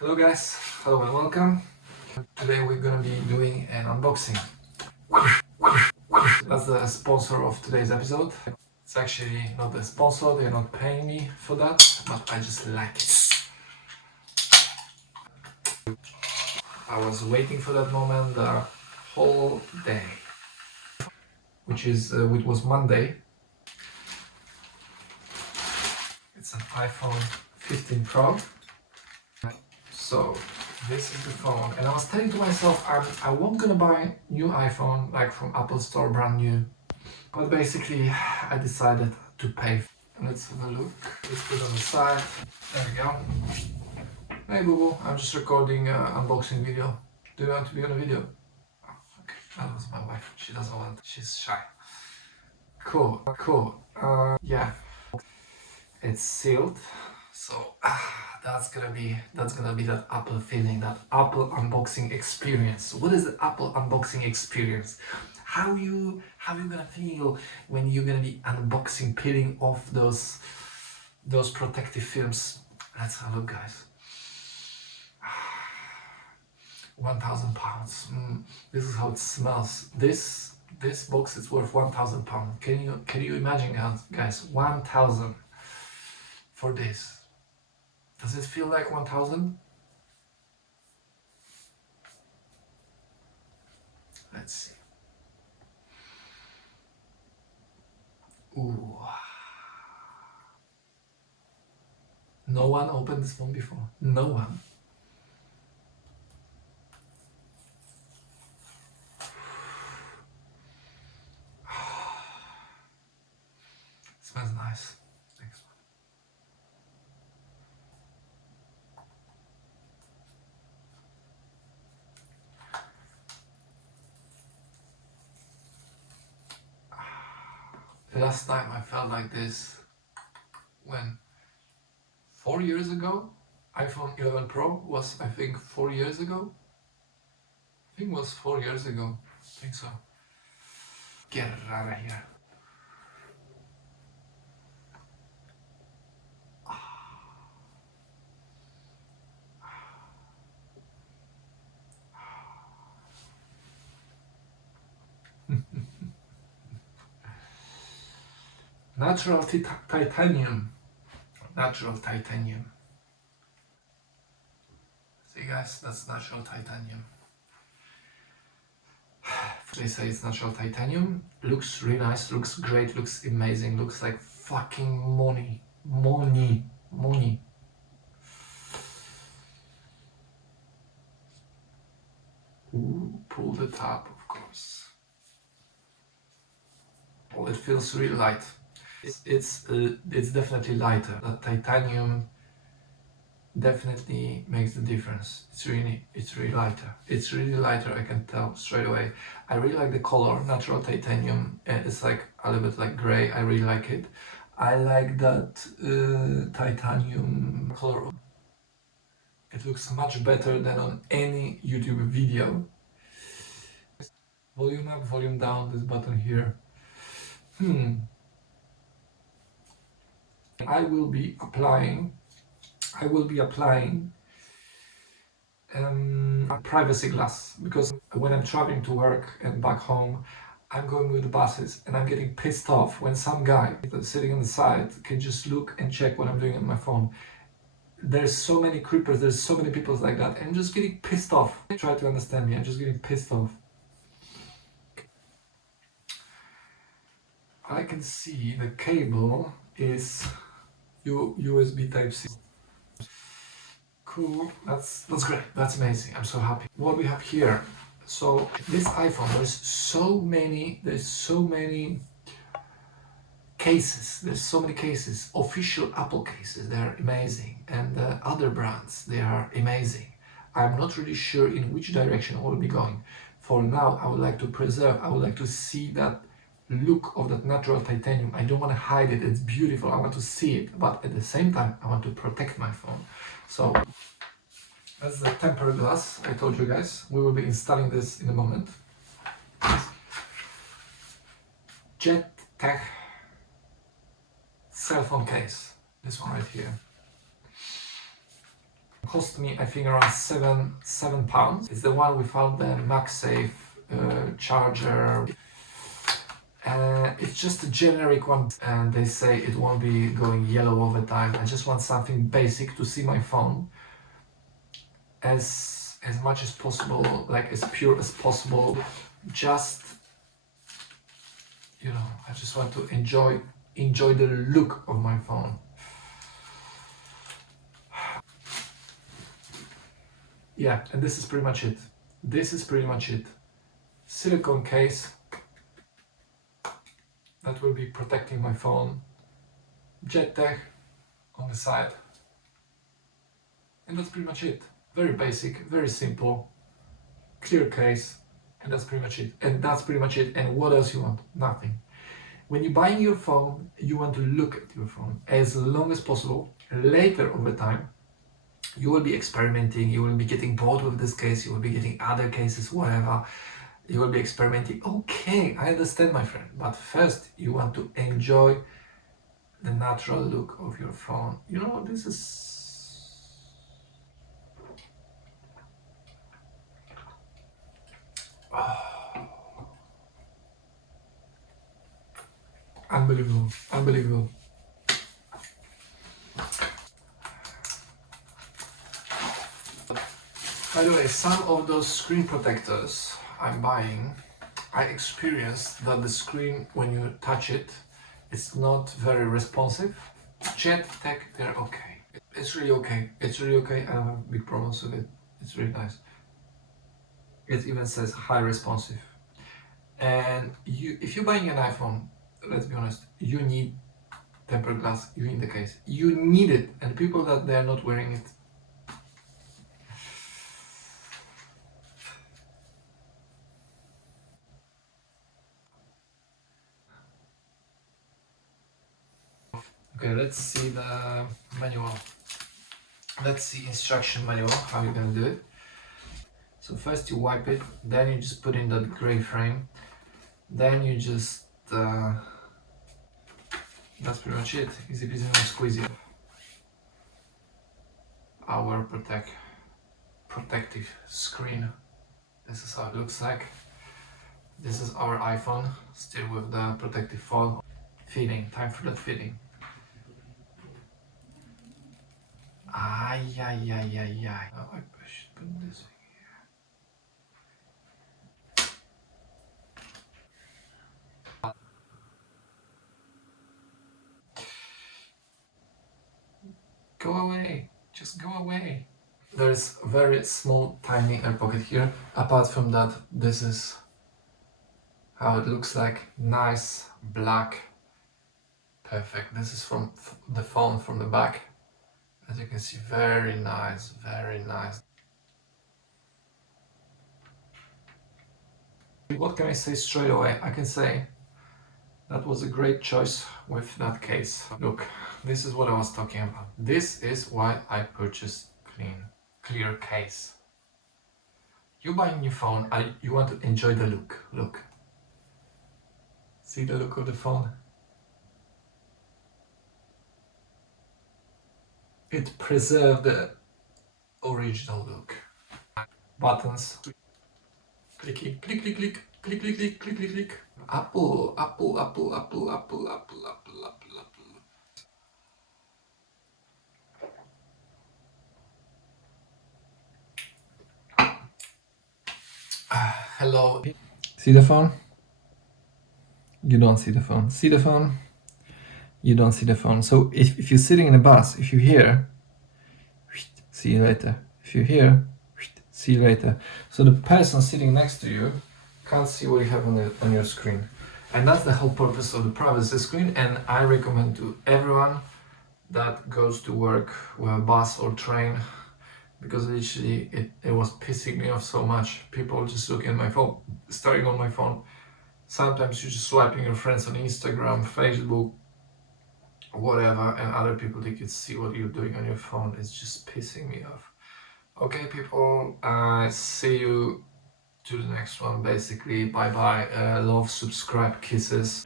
Hello guys, hello and welcome. Today we're gonna be doing an unboxing. That's the sponsor of today's episode. It's actually not a sponsor, they're not paying me for that, but I just like it. I was waiting for that moment the whole day, which was Monday. It's an iPhone 15 Pro. So this is the phone, and I was telling to myself I won't gonna buy new iPhone like from Apple Store brand new, but basically I decided to pay. Let's have a look. Let's put it on the side. There we go. Hey boo boo, I'm just recording an unboxing video. Do you want to be on a video? Oh, okay, that was my wife. She doesn't want. She's shy. Cool, cool. Yeah, it's sealed. So that's gonna be that Apple feeling, that Apple unboxing experience. What is the Apple unboxing experience? How you gonna feel when you're gonna be unboxing, peeling off those protective films? Let's have a look, guys. £1,000. This is how it smells. This box is worth £1,000. Can you imagine, guys? 1,000 for this. Does it feel like 1,000? Let's see. Ooh. No one opened this phone before. No one. Smells nice. Next one. The last time I felt like this, when 4 years ago, iPhone 11 Pro was, I think, 4 years ago. I think it was 4 years ago. I think so. Get it out of here. Natural titanium. Natural titanium. See guys, that's natural titanium. They say it's natural titanium. Looks really nice, looks great, looks amazing, looks like fucking money. Money. Money. Ooh, pull the top, of course. Oh, it feels really light. It's definitely lighter. The titanium definitely makes the difference. It's really lighter. It's really lighter, I can tell straight away. I really like the color, natural titanium. It's like a little bit like gray. I really like it. I like that titanium color. It looks much better than on any YouTube video. Volume up, volume down, this button here. I will be applying a privacy glass, because when I'm traveling to work and back home, I'm going with the buses and I'm getting pissed off when some guy that's sitting on the side can just look and check what I'm doing on my phone. There's so many creepers, there's so many people like that, and I'm just getting pissed off. Try to understand me, I'm just getting pissed off. I can see the cable is USB Type-C. Cool, that's great, that's amazing, I'm so happy. What we have here, so this iPhone, there's so many cases, official Apple cases, they're amazing, and other brands, they are amazing. I'm not really sure in which direction I will be going. For now, I would like to see that look of that natural titanium. I don't want to hide it, it's beautiful, I want to see it, but at the same time, I want to protect my phone. So that's the tempered glass I told you guys. We will be installing this in a moment. JETECH cell phone case. This one right here. Cost me, I think, around £7. It's the one without the MagSafe charger. It's just a generic one, and they say it won't be going yellow over time. I just want something basic to see my phone as much as possible, like as pure as possible. Just, you know, I just want to enjoy the look of my phone. Yeah, and this is pretty much it. This is pretty much it. Silicone case that will be protecting my phone. JETECH on the side. And that's pretty much it. Very basic, very simple, clear case, and that's pretty much it. And that's pretty much it. And what else you want? Nothing. When you're buying your phone, you want to look at your phone as long as possible. Later over time, you will be experimenting, you will be getting bored with this case, you will be getting other cases, whatever. You will be experimenting. Okay, I understand, my friend. But first, you want to enjoy the natural look of your phone. You know, this is unbelievable, unbelievable. By the way, some of those screen protectors I'm buying, I experienced that the screen, when you touch it, it's not very responsive. JETECH, they're okay. It's really okay. It's really okay. I don't have big problems with it. It's really nice. It even says high responsive. And if you're buying an iPhone, let's be honest, you need tempered glass. You need the case. You need it. And people that they're not wearing it, okay, let's see the manual. Let's see instruction manual, how you're gonna do it. So first you wipe it, then you just put in that gray frame, then you just, that's pretty much it. Easy peasy, no squeezy. Our protective screen. This is how it looks like. This is our iPhone, still with the protective foil. Fitting, time for that fitting. Ay, ay, ay, ay, ay. Oh, I should put this in. Go away, just go away. There's a very small, tiny air pocket here. Apart from that, this is how it looks like. Nice, black, perfect. This is from the phone from the back. As you can see, very nice, very nice. What can I say straight away? I can say that was a great choice with that case. Look, this is what I was talking about. This is why I purchased clear case. You buy a new phone, you want to enjoy the look. Look. See the look of the phone? It preserved the original look. Buttons. Clicky, click, click, click, click, click, click, click, click, click. Apple, apple, apple, apple, apple, apple, apple, apple, apple. Hello. See the phone? You don't see the phone. See the phone? You don't see the phone. So if you're sitting in a bus, if you hear, see you later. If you hear, see you later. So the person sitting next to you can't see what you have on your screen. And that's the whole purpose of the privacy screen. And I recommend to everyone that goes to work with a bus or train, because literally it was pissing me off so much. People just looking at my phone, staring on my phone. Sometimes you're just swiping your friends on Instagram, Facebook, whatever, and other people, they can see what you're doing on your phone. It's just pissing me off. Okay, people, see you to the next one. Basically, bye bye. Love, subscribe, kisses.